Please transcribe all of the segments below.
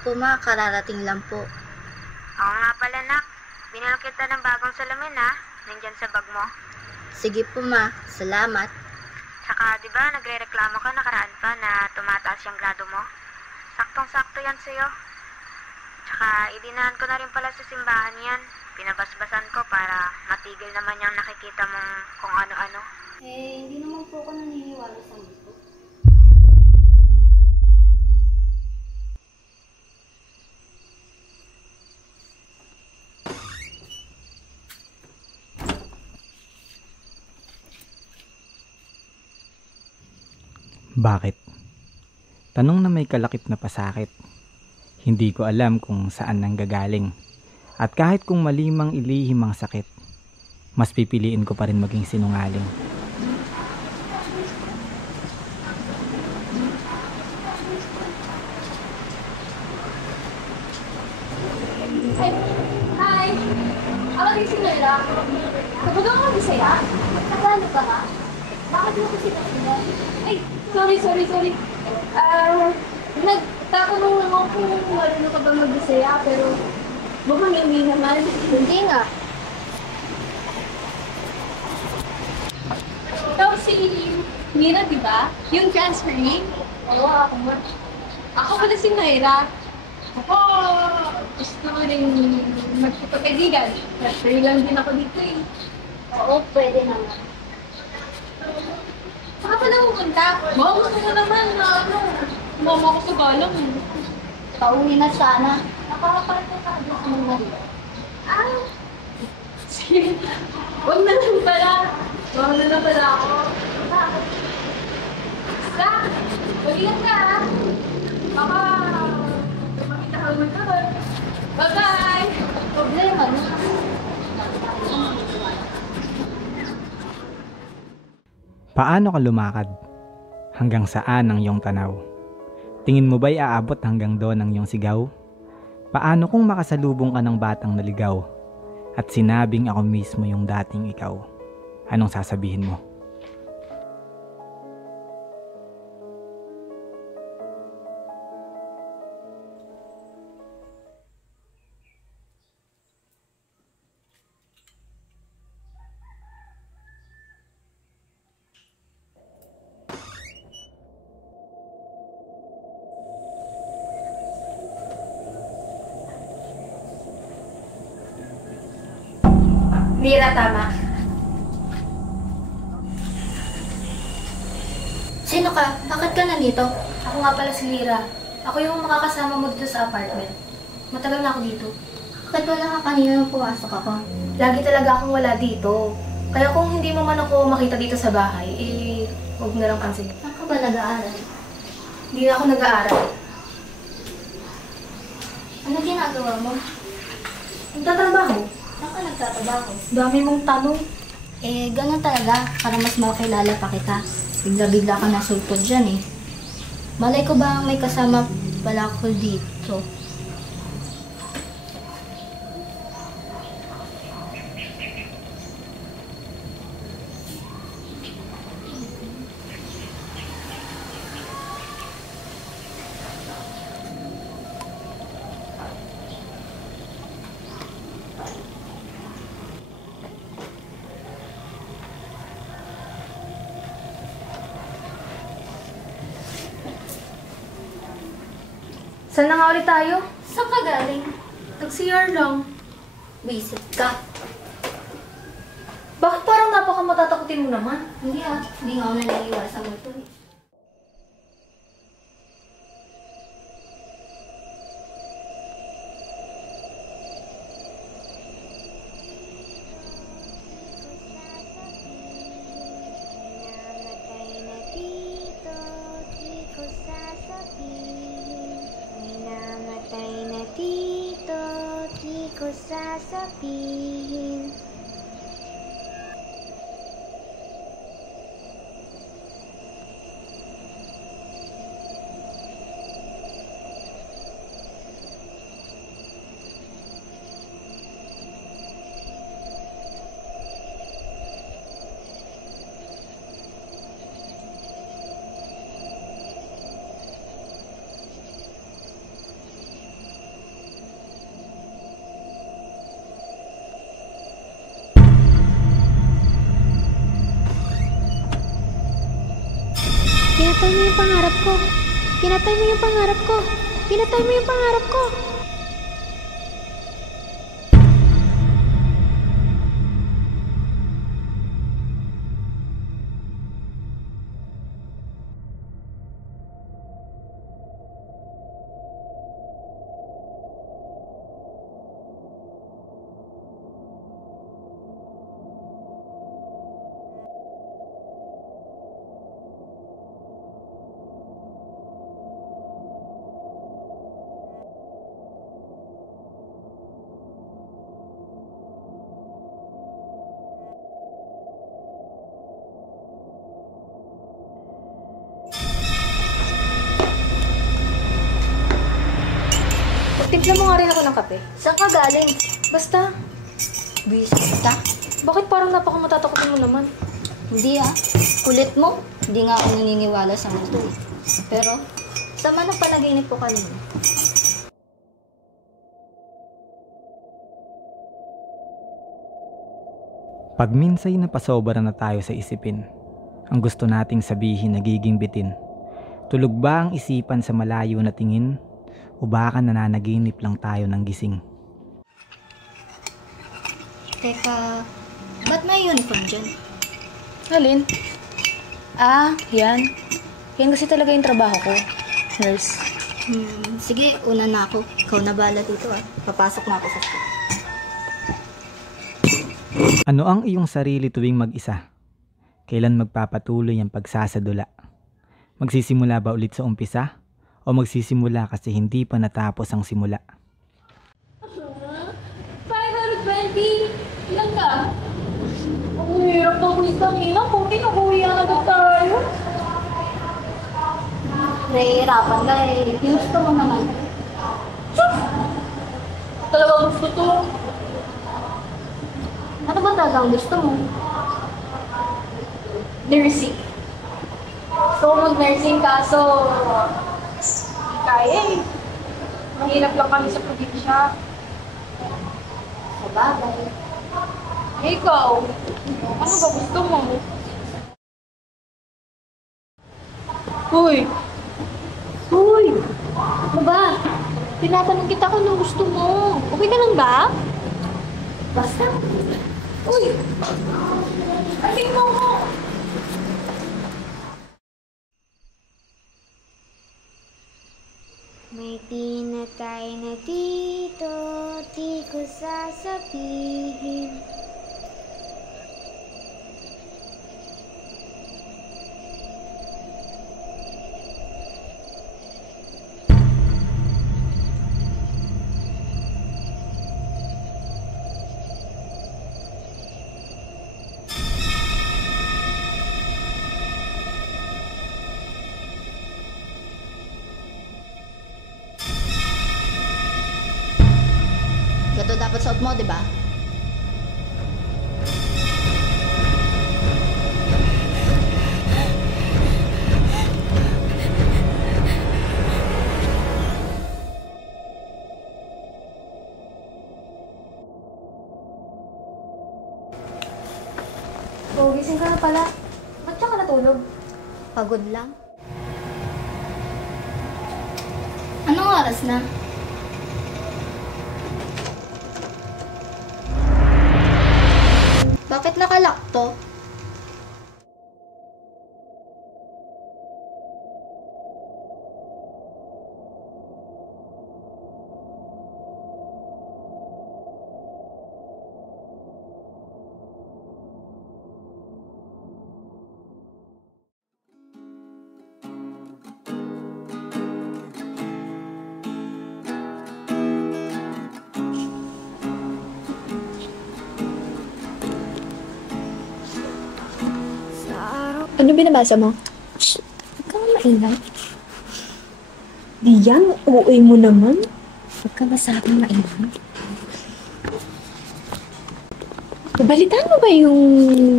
Opo ma, kararating lang po. Oo nga pala, nak. Binalo kita ng bagong salamin, ha? Nandyan sa bag mo. Sige po ma, salamat. Saka, di ba, nagre-reklamo ka nakaraan pa na tumataas yung grado mo? Saktong-sakto yan sa'yo. Tsaka, idinahan ko na rin pala sa simbahan yan. Pinabasbasan ko para matigil naman yung nakikita mong kung ano-ano. Hindi naman po ako naniniwala sa multo. Bakit? Tanong na may kalakip na pasakit. Hindi ko alam kung saan nanggagaling. At kahit kung malimang ilihim ang sakit, mas pipiliin ko pa rin maging sinungaling. Hi! Ako din si Nola. Kapag ako mag-isaya, nagkakano ka nga? Bakit mo kasi nakilan? Ay, sorry. Nagtatanong lang ako kung marunong ka ba mag-isaya, pero mukhang hindi naman. Hindi nga. Ikaw si Mira, di ba? Yung transferring? Oo, ako mo. Ako pala si Naira. Ako, gusto ko rin magkipagkaibigan. Transferring lang din ako dito eh. Oo, pwede naman. Saka pa na pupunta? Wow, gusto mo naman na mama ko sa galang eh. Pauwi na sana. Nakakaparte ka doon sa mga dito. Sige. Huwag na lang pala. Huwag na lang pala ako. Basta, mag-ingat ka ha. Baka, makita ka naman ka doon. Bye-bye! Problema na. Paano ka lumakad? Hanggang saan ang iyong tanaw? Tingin mo ba'y aabot hanggang doon ang iyong sigaw? Paano kung makasalubong ka ng batang naligaw? At sinabing ako mismo yung dating ikaw? Anong sasabihin mo? Mira, tama. Sino ka? Bakit ka nandito? Ako nga pala si Lira. Ako yung makakasama mo dito sa apartment. Matagal na ako dito. Bakit wala ka kanina nung pumasok ako? Lagi talaga akong wala dito. Kaya kung hindi mo man ako makita dito sa bahay, huwag na lang pansin. Saan ka ba nag-aaral? Hindi na ako nag-aaral. Ano ginagawa mo? Nagtatrabaho. Saan ka nagtatrabaho? Dami mong tanong. Ganun talaga. Para mas makilala pa kita. Bigla-bigla ka nasulpod dyan eh. Malay ko ba may kasama pala ako dito? Saan na nga ulit tayo? Saan ka galing? Nag-CR lang. Visit ka. Bakit parang napakamatatakutin mo naman? Hindi hindi nga ako naniniwala sa multo eh. Sasabihin. Pinatay mo yung pangarap ko. Pinatay mo yung pangarap ko. Pinatay mo yung pangarap ko. Timpla mo nga rin ako ng kape. Saan ka galing? Basta, Buwisit ka? bakit parang napakamatatakotin mo naman? Hindi ah. Kulit mo. Hindi nga ako naniniwala sa multo eh. Pero, sama ng panaginip ko kanina. Pag minsay napasobra na tayo sa isipin, ang gusto nating sabihin nagiging bitin. Tulog ba ang isipan sa malayo na tingin? O baka nananaginip lang tayo ng gising? Teka, ba't may uniform dyan? Alin? Ah, yan. Yan kasi talaga yung trabaho ko. Nurse. Sige, una na ako. Ikaw na bala dito ah. Papasok na ako sa school. Ano ang iyong sarili tuwing mag-isa? Kailan magpapatuloy ang pagsasadula? Magsisimula ba ulit sa umpisa? O magsisimula kasi hindi pa natapos ang simula? 520! Ilan ka? Ang hirap ng quiz kanina. Kung kinukuya na tayo. Nahihirapan ka eh. Ginusto mo naman. Talagang gusto to. Ano ba talagang gusto mo? Nursing. Gusto ko mag-nursing kaso kaya eh. Mahirap lang kami sa probinsya. Sabagay. Eh, ikaw, ano ba gusto mo? Hoy! Hoy! Ano ba? Tinatanong kita kung anong gusto mo. Okay ka lang ba? Basta. Uy! Ating mo ko! May pinatay na dito, di ko sasabihin. Gato dapat suot mo, di ba? Oh, gising ka na pala. Ba't siya ka natulog? Pagod lang. Anong oras na? Bakit nakalock to? Ano binabasa mo? Shh! Huwag ka maingay. Diyan, uuwi mo naman. Huwag ka masabing maingay. Nabalitaan mo ba yung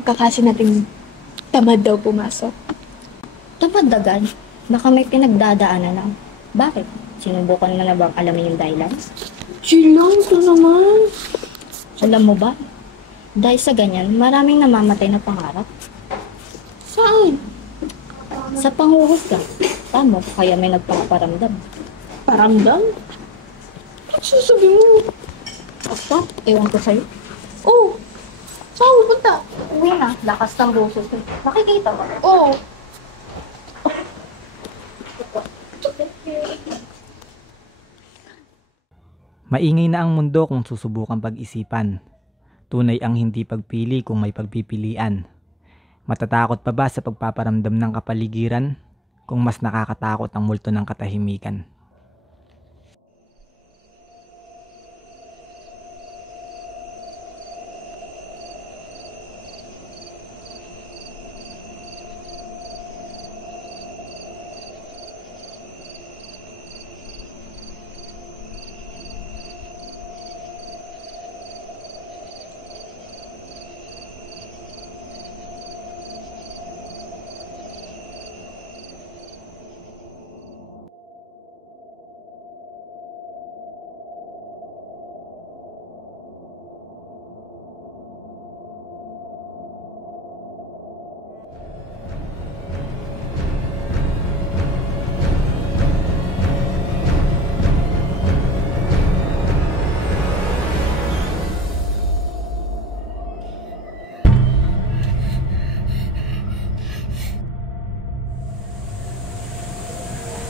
kakasi nating tamad daw pumasok? Tamadagan. Baka may pinagdadaanan lang. Bakit? Sinubukan mo na bang alamin yung dahilan? Chill lang, ito naman. Alam mo ba? Dahil sa ganyan, maraming namamatay na pangarap. Saan? Sa panghuhusga, tama, kaya may nagpaparamdam. Paramdam? Ano sasabi mo? Basta, ewan ko sa'yo. Oh, saan ka pupunta? Uwi na, lakas ng boses ko. Nakikita ko. Oh, Maingay na ang mundo kung susubukan pag-isipan. Tunay ang hindi pagpili kung may pagpipilian. Matatakot pa ba sa pagpaparamdam ng kapaligiran kung mas nakakatakot ang multo ng katahimikan?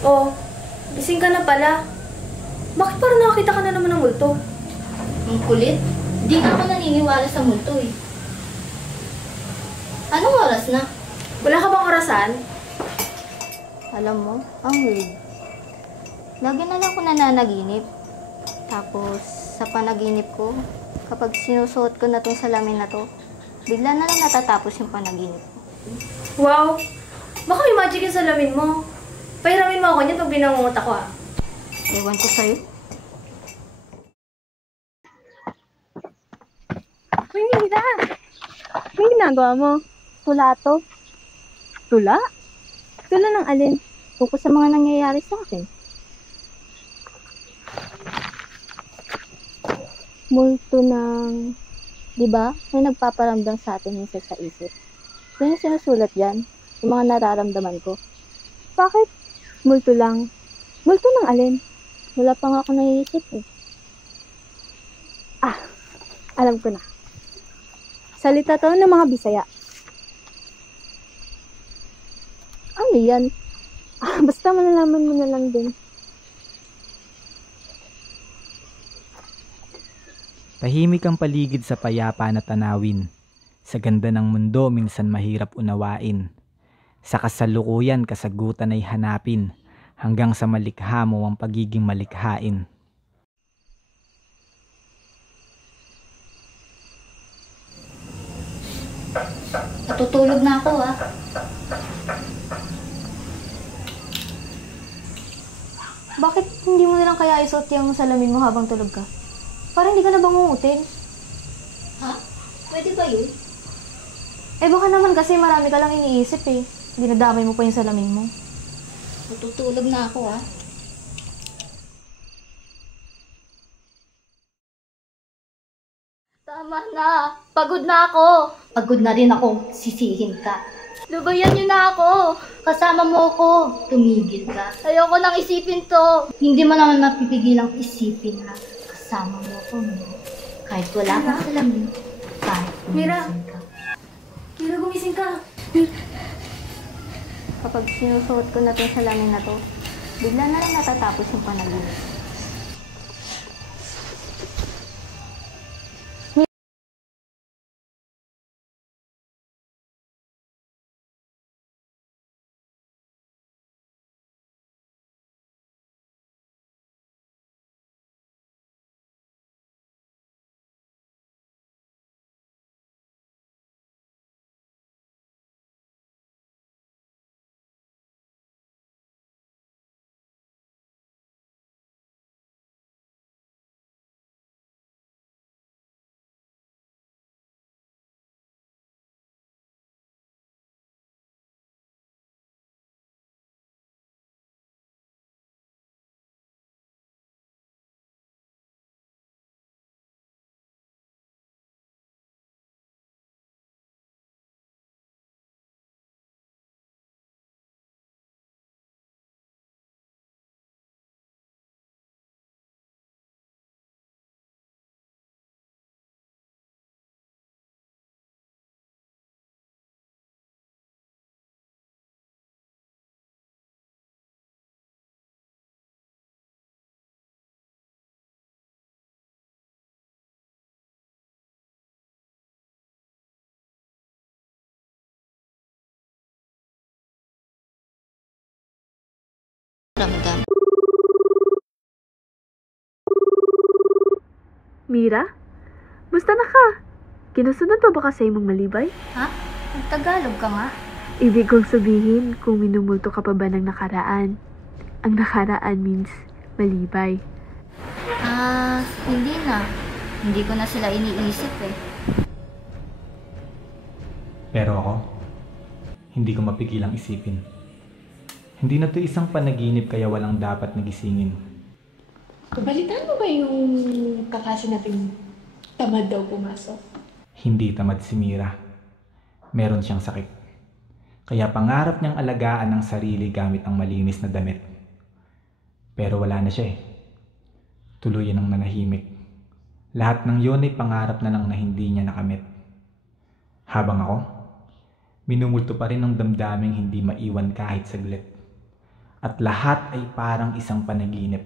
Oh, gising ka na pala. Bakit parang nakakita ka na naman ng multo? Ang kulit. Di na ako naniniwala sa multo eh. Anong oras na? Wala ka bang orasan? Alam mo, ang weird. Lagi na lang ako nananaginip. Tapos, sa panaginip ko, kapag sinusuot ko na tong salamin na to, bigla na lang natatapos yung panaginip ko. Wow! Baka may magic yung salamin mo. Pahiramin mo ako niyan pag binangungot ako ah. Ewan ko sa'yo. Uy, Mira! Anong ginagawa mo? Tula to. Tula? Tula ng alin? Tungkol sa mga nangyayari sa akin. Multo ng... Di ba? May nagpaparamdam sa atin minsan sa isip. Ito yung sinusulat dyan. Yung mga nararamdaman ko. Bakit? Multo lang. Multo ng alin? Wala pa nga ako naiisip eh. Alam ko na. Salita to ng mga Bisaya. Ano yan? Basta malalaman mo na lang din. Tahimik ang paligid sa payapa na tanawin. Sa ganda ng mundo minsan mahirap unawain. Sa kasalukuyan kasagutan ay hanapin hanggang sa malikha mo ang pagiging malikhain. Natutulog na ako ah. Bakit hindi mo nilang kaya isuot yung salamin mo habang tulog ka? Parang hindi ka na bangungutin. Ha? Pwede ba yun? Eh baka naman kasi marami ka lang iniisip eh. Dinadamay mo pa yung salamin mo. Natutulog na ako ah. Tama na. Pagod na ako. Pagod na rin ako. Sisihin ka. Lubayan niyo na ako. Kasama mo ako. Tumigil ka. Ayoko nang isipin to. Hindi mo naman mapipigilang isipin na kasama mo ako. No? Kahit wala kang salamin. Kahit Mira. gumising ka. Mira, gumising ka. Kapag sinusuot ko na itong salamin na to, bigla na lang natatapos yung panaginip. Ramdam. Mira? Musta na ka? Kinusunod pa ba ka sa imong malibay? Ha? Nagtagalog ka nga? Ibig kong sabihin kung minumulto ka pa ba ng nakaraan. Ang nakaraan means malibay. Hindi na. Hindi ko na sila iniisip eh. Pero ako, hindi ko mapigilang isipin. Hindi na to isang panaginip kaya walang dapat nagisingin. Balitaan mo ba yung kakasi natin tamad daw pumasok? Hindi tamad si Mira. Meron siyang sakit. Kaya pangarap niyang alagaan ang sarili gamit ang malinis na damit. Pero wala na siya eh. Tuluyan ang nanahimik. Lahat ng yun ay pangarap na lang na hindi niya nakamit. Habang ako, minumulto pa rin ang damdaming hindi maiwan kahit saglit. At lahat ay parang isang panaginip.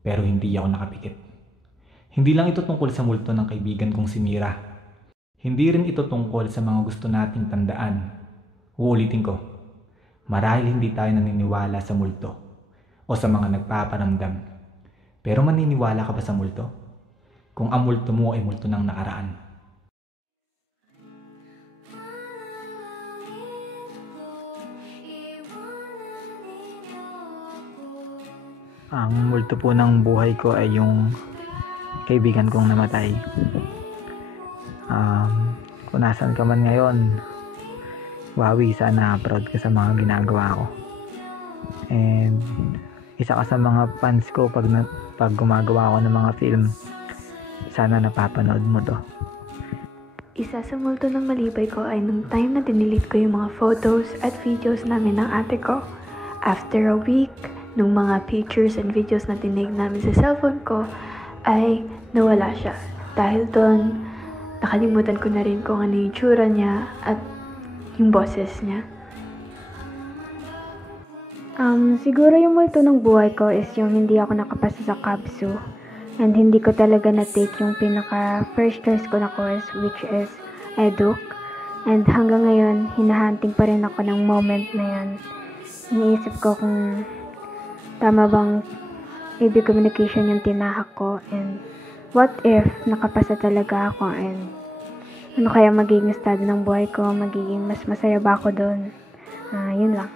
Pero hindi ako nakapikit. Hindi lang ito tungkol sa multo ng kaibigan kong si Mira. Hindi rin ito tungkol sa mga gusto nating tandaan. Uulitin ko, marahil hindi tayo naniniwala sa multo o sa mga nagpaparamdam. Pero maniniwala ka ba sa multo? Kung ang multo mo ay multo ng nakaraan. Ang multo po ng buhay ko ay yung kaibigan kong namatay. Kung nasan ka man ngayon, wawi, sana proud ka sa mga ginagawa ko. And isa ka sa mga fans ko pag gumagawa ako ng mga film. Sana napapanood mo to. Isa sa multo ng malibay ko ay nung time na dinilit ko yung mga photos at videos namin ng ate ko. After a week, nung mga pictures and videos na tinake namin sa cellphone ko, ay nawala siya. Dahil doon, nakalimutan ko na rin kung ano yung tsura niya at yung boses niya. Siguro yung multo ng buhay ko is yung hindi ako nakapasa sa KABSU. And hindi ko talaga na-take yung pinaka first choice ko na course, which is Eduk. And hanggang ngayon, hinahunting pa rin ako ng moment na yan. Iniisip ko kung tama bang AB communication yung tinahak ko, and what if nakapasa talaga ako, and ano kaya magiging estado ng buhay ko, magiging mas masaya ba ako doon. Yun lang.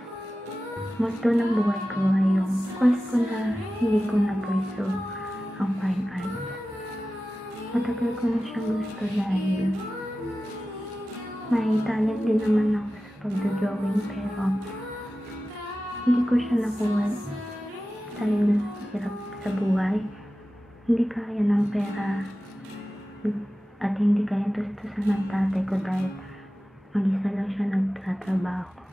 Multo ng buhay ko ay yung course ko na hindi ko na-pursue ang fine arts. Matagal ko na siyang gusto dahil may talent din naman ako sa pagdodrawing, pero hindi ko siya nakuha dahil hirap sa buhay. Hindi kaya ng pera at hindi kaya tustusan ng tatay ko dahil mag-isa lang siya nagtatrabaho.